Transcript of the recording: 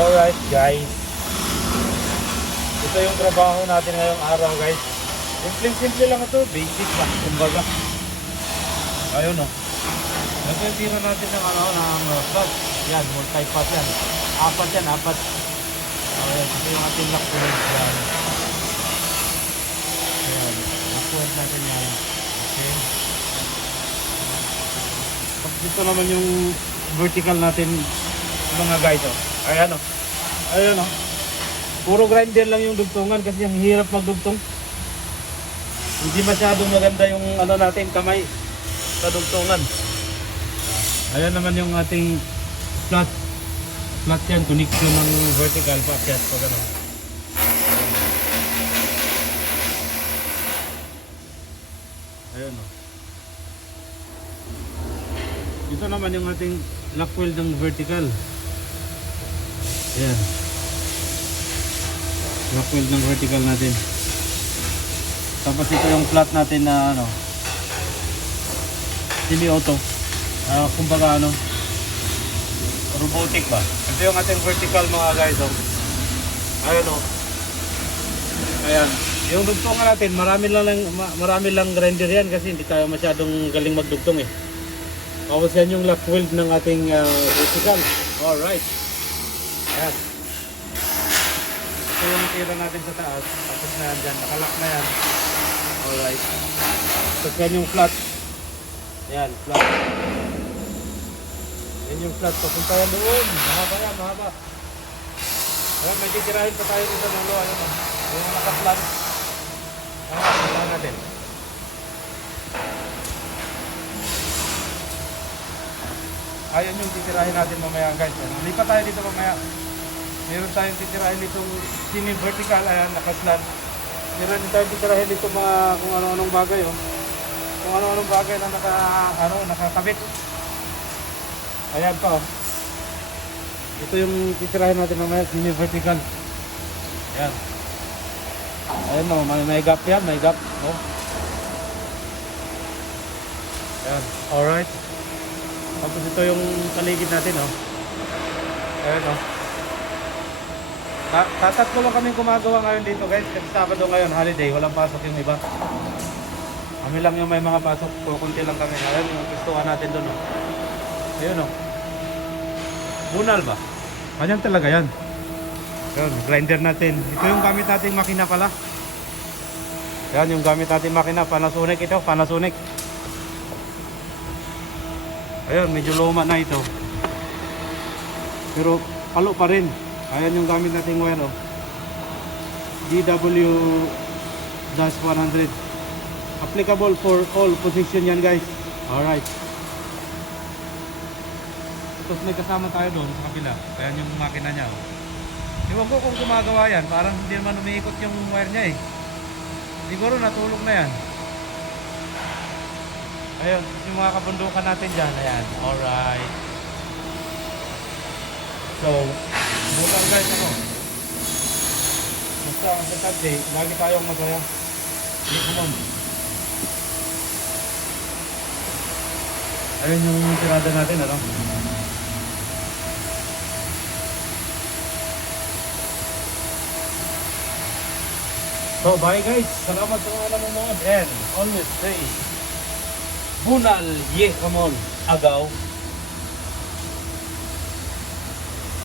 Alright guys, ito yung trabaho natin ngayong araw guys. Simple lang ito, basic lang kumbaga. Ayun o. Ito yung tira natin ng slot. Yan, multi-pass yan. Apat yan, apat. Ayan, ito yung ating lock point. Yan. Ayan, lock point natin yan. Okay. Tapos dito naman yung vertical natin mga guys o. Ayan o. Ayan o. Puro grinder lang yung dugtungan kasi ang hirap magdugtong. Hindi masyadong maganda yung natin kamay sa dugtungan. Ayan naman yung ating flat. Flat yan, connection ng vertical packet pag ano. Ayan o. Ito naman yung ating lock wheel ng vertical. Ayan. Lock wheel ng vertical natin. Tapos ito yung flat natin na semi-auto. Kumbaga robotic ba? Ito yung ating vertical mga guys. Ayan o. Ayan. Yung dugtungan natin, marami lang grinder yan kasi hindi tayo masyadong galing magdugtong eh. Tapos yan yung lock wheel ng ating vertical. Alright. Ayan. Ito yung tira natin sa taas. Tapos na yan dyan. Nakalock na yan. Alright. Tapos yan yung flat. Ayan, flat. Yan yung flat. Papunta yan doon. Mahaba yan, mahaba. Ayan, may titirahin pa tayo dito ng luwa. Ayan, yung naka-flat. Ayan, ito natin. Ayan yung titirahin natin mamaya guys. Lipat tayo dito mamaya. Meron tayong titirahin dito semi-vertical. Ayan, naka-slant. Meron din tayong titirahin dito mga kung ano-anong bagay. Kung ano-anong bagay na nakakabit. Ayan pa. Ito yung titirahin natin mamaya, semi-vertical. Ayan. Ayan o, may gap yan, may gap. Ayan, alright. Tapos ito yung paligid natin Ayan Tatatlo lang kami gumagawa ngayon dito guys. Kasi Sabado ngayon, holiday, walang pasok yung iba. Kami lang yung may mga pasok, kukunti lang kami. Ayan yung gustuhan natin doon Ayun Bunal ba? Ganyan talaga yan. Ayan, grinder natin. Ito yung gamit nating makina pala. Ayan yung gamit nating makina. Panasonic ito, Panasonic. Ayan, medyo luma na ito. Pero palo pa rin. Ayan yung gamit nating wire DW-100. Applicable for all position yan guys. Alright. Tapos may kasama tayo doon sa kabila. Ayan yung makina niya Ewan ko kung gumagawa yan. Parang hindi naman umiikot yung wire niya Siguro natulog na yan. Ayun, yung mga kabundukan natin dyan. Ayan, alright. So, bukan guys basta ang Saturday, lagi tayong masaya. Come on. Ayun yung tirada natin, So, bye guys. Salamat sa mga nanonood. And always say, Bunal, come on, agaw.